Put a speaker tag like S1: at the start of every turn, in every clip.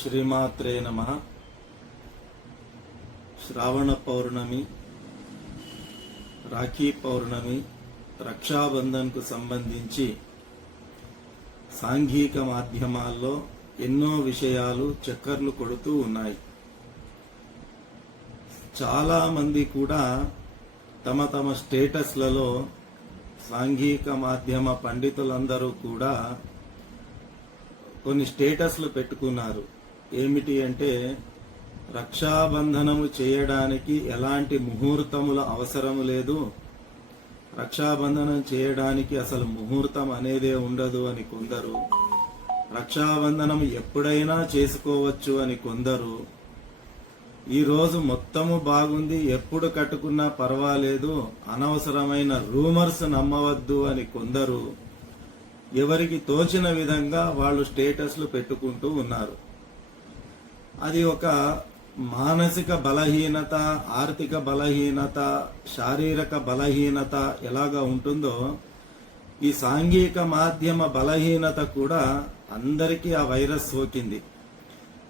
S1: శ్రీమాత్రే నమ. శ్రావణ పౌర్ణమి రాఖీ పౌర్ణమి రక్షాబంధన్కు సంబంధించి సాంఘిక మాధ్యమాల్లో ఎన్నో విషయాలు చక్కర్లు కొడుతూ ఉన్నాయి. చాలామంది కూడా తమ తమ స్టేటస్లలో సాంఘిక మాధ్యమ పండితులందరూ కూడా కొన్ని స్టేటస్లు పెట్టుకున్నారు. ఏమిటి అంటే రక్షాబంధనము చేయడానికి ఎలాంటి ముహూర్తముల అవసరం లేదు. రక్షాబంధనం చేయడానికి అసలు ముహూర్తం అనేదే ఉండదు అని కొందరు. రక్షాబంధనం ఎప్పుడైనా చేసుకోవచ్చు అని కొందరు. ఈరోజు మొత్తము బాగుంది ఎప్పుడు కట్టుకున్నా పర్వాలేదు అనవసరమైన రూమర్స్ నమ్మవద్దు అని కొందరు. ఎవరికి తోచిన విధంగా వాళ్ళు స్టేటస్లు పెట్టుకుంటూ ఉన్నారు. అది ఒక మానసిక బలహీనత ఆర్థిక బలహీనత శారీరక బలహీనత ఎలాగా ఉంటుందో ఈ సాంఘిక మాధ్యమ బలహీనత కూడా అందరికీ ఆ వైరస్ సోకింది.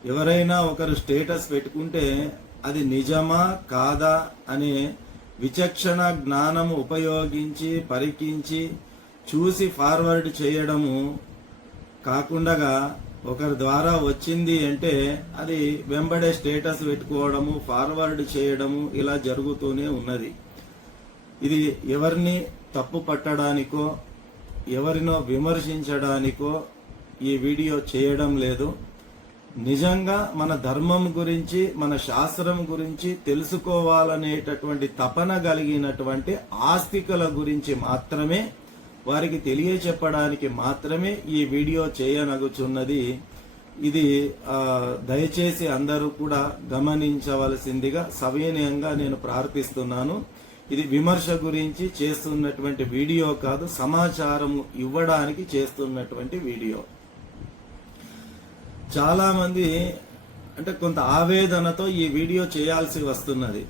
S1: ఎవరైనా ఒకరు స్టేటస్ పెట్టుకుంటే అది నిజమా కాదా అనే విచక్షణ జ్ఞానము ఉపయోగించి పరికించి చూసి ఫార్వర్డ్ చేయడము కాకుండా ఒకరి ద్వారా వచ్చింది అంటే అది వెంబడే స్టేటస్ పెట్టుకోవడము ఫార్వర్డ్ చేయడము ఇలా జరుగుతూనే ఉన్నది. ఇది ఎవరిని తప్పు పట్టడానికో ఎవరినో విమర్శించడానికో ఈ వీడియో చేయడం లేదు. నిజంగా మన ధర్మం గురించి మన శాస్త్రం గురించి తెలుసుకోవాలనేటటువంటి తపన కలిగినటువంటి ఆస్తికల గురించి మాత్రమే వారికి తెలియచెప్పడానికి మాత్రమే ఈ వీడియో చేయనగుచున్నది. ఇది దయచేసి అందరూ కూడా గమనించవలసిందిగా సవినయంగా నేను ప్రార్థిస్తున్నాను. ఇది విమర్శ గురించి చేస్తున్నటువంటి వీడియో కాదు సమాచారం ఇవ్వడానికి చేస్తున్నటువంటి వీడియో. చాలా మంది అంటే కొంత ఆవేదనతో ఈ వీడియో చేయాల్సి వస్తున్నది.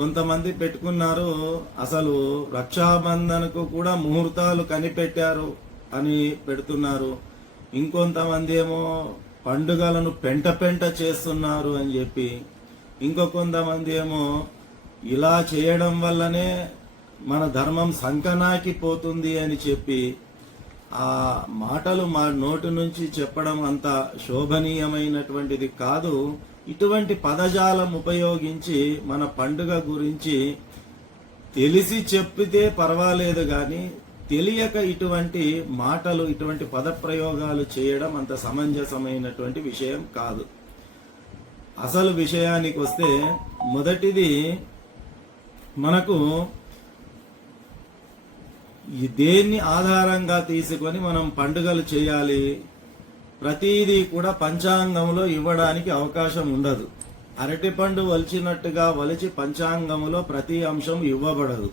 S1: కొంతమంది పెట్టుకున్నారు అసలు రక్షాబంధనకు కూడా ముహూర్తాలు కనిపెట్టారు అని పెడుతున్నారు. ఇంకొంతమంది ఏమో పండుగలను పెంట పెంట చేస్తున్నారు అని చెప్పి ఇంకో కొంతమంది ఏమో ఇలా చేయడం వల్లనే మన ధర్మం సంకనాకి పోతుంది అని చెప్పి ఆ మాటలు మా నోటి నుంచి చెప్పడం అంత శోభనీయమైనటువంటిది కాదు. ఇటువంటి పదజాలం ఉపయోగించి మన పండుగ గురించి తెలిసి చెప్పితే పర్వాలేదు కానీ తెలియక ఇటువంటి మాటలు ఇటువంటి పదప్రయోగాలు చేయడం అంత సమంజసమైనటువంటి విషయం కాదు. అసలు విషయానికి వస్తే మొదటిది మనకు దేన్ని ఆధారంగా తీసుకొని మనం పండుగలు చేయాలి ప్రతిదీ కూడా పంచాంగంలో ఇవ్వడానికి అవకాశం ఉండదు. అరటిపండు వలిచినట్టుగా వలిచి పంచాంగంలో ప్రతి అంశం ఇవ్వబడదు.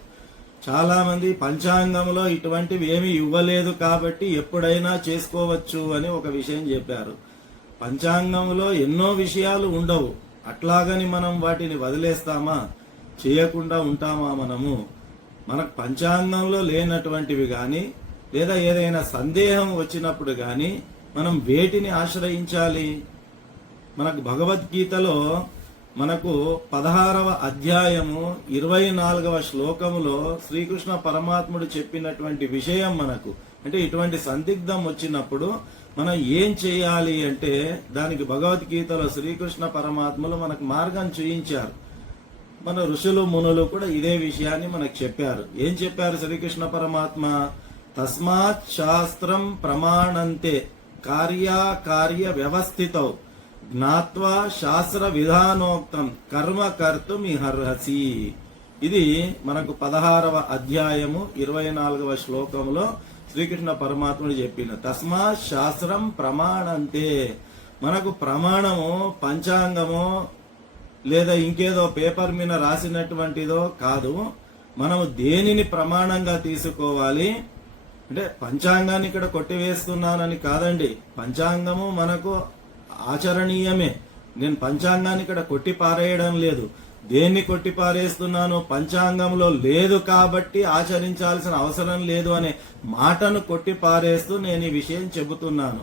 S1: చాలామంది పంచాంగంలో ఇటువంటివి ఏమీ ఇవ్వలేదు కాబట్టి ఎప్పుడైనా చేసుకోవచ్చు అని ఒక విషయం చెప్పారు. పంచాంగంలో ఎన్నో విషయాలు ఉండవు. అట్లాగని మనం వాటిని వదిలేస్తామా? చేయకుండా ఉంటామా మనము? మనకు పంచాంగంలో లేనటువంటివి కానీ లేదా ఏదైనా సందేహం వచ్చినప్పుడు కానీ మనం వేటిని ఆశ్రయించాలి? మనకు భగవద్గీతలో మనకు పదహారవ అధ్యాయము ఇరవై నాలుగవ శ్లోకములో శ్రీకృష్ణ పరమాత్ముడు చెప్పినటువంటి విషయం మనకు. అంటే ఇటువంటి సందిగ్ధం వచ్చినప్పుడు మనం ఏం చేయాలి అంటే దానికి భగవద్గీతలో శ్రీకృష్ణ పరమాత్ములు మనకు మార్గం చూయించారు. మన ఋషులు మునులు కూడా ఇదే విషయాన్ని మనకు చెప్పారు. ఏం చెప్పారు శ్రీకృష్ణ పరమాత్మ? తస్మాత్ శాస్త్రం ప్రమాణంతే. కార్యాకార్య వ్యవస్థిత జ్ఞాత్వా శాస్త్ర విధానోక్తం కర్మ కర్తుం ఇహర్హసి. ఇది మనకు పదహారవ అధ్యాయము ఇరవై నాలుగవ శ్లోకంలో శ్రీకృష్ణ పరమాత్ముడు చెప్పిన. తస్మా శాస్త్రం ప్రమాణంతే. మనకు ప్రమాణము పంచాంగము లేదా ఇంకేదో పేపర్ మీద రాసినటువంటిదో కాదు. మనము దేనిని ప్రమాణంగా తీసుకోవాలి? అంటే పంచాంగాన్ని ఇక్కడ కొట్టివేస్తున్నానని కాదండి. పంచాంగము మనకు ఆచరణీయమే. నేను పంచాంగాన్ని ఇక్కడ కొట్టి పారేయడం లేదు. దేన్ని కొట్టి పారేస్తున్నాను పంచాంగంలో లేదు కాబట్టి ఆచరించాల్సిన అవసరం లేదు అనే మాటను కొట్టి పారేస్తూ నేను ఈ విషయం చెబుతున్నాను.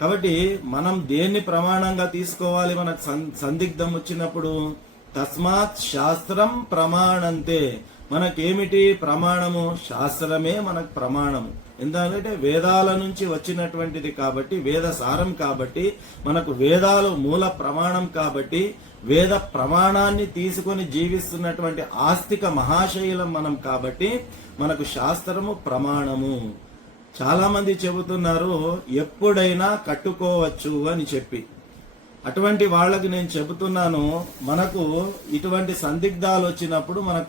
S1: కాబట్టి మనం దేన్ని ప్రమాణంగా తీసుకోవాలి? మనకు సం- సందిగ్ధం వచ్చినప్పుడు తస్మాత్ శాస్త్రం ప్రమాణంతే. మనకేమిటి ప్రమాణము? శాస్త్రమే మనకు ప్రమాణము. ఎందుకంటే వేదాల నుంచి వచ్చినటువంటిది కాబట్టి వేద సారం కాబట్టి మనకు వేదాలు మూల ప్రమాణం కాబట్టి వేద ప్రమాణాన్ని తీసుకొని జీవిస్తున్నటువంటి ఆస్తిక మహాశైలం మనం కాబట్టి మనకు శాస్త్రము ప్రమాణము. చాలా మంది చెబుతున్నారు ఎప్పుడైనా కట్టుకోవచ్చు అని చెప్పి. అటువంటి వాళ్ళకి నేను చెబుతున్నాను మనకు ఇటువంటి సందిగ్ధాలు వచ్చినప్పుడు మనకు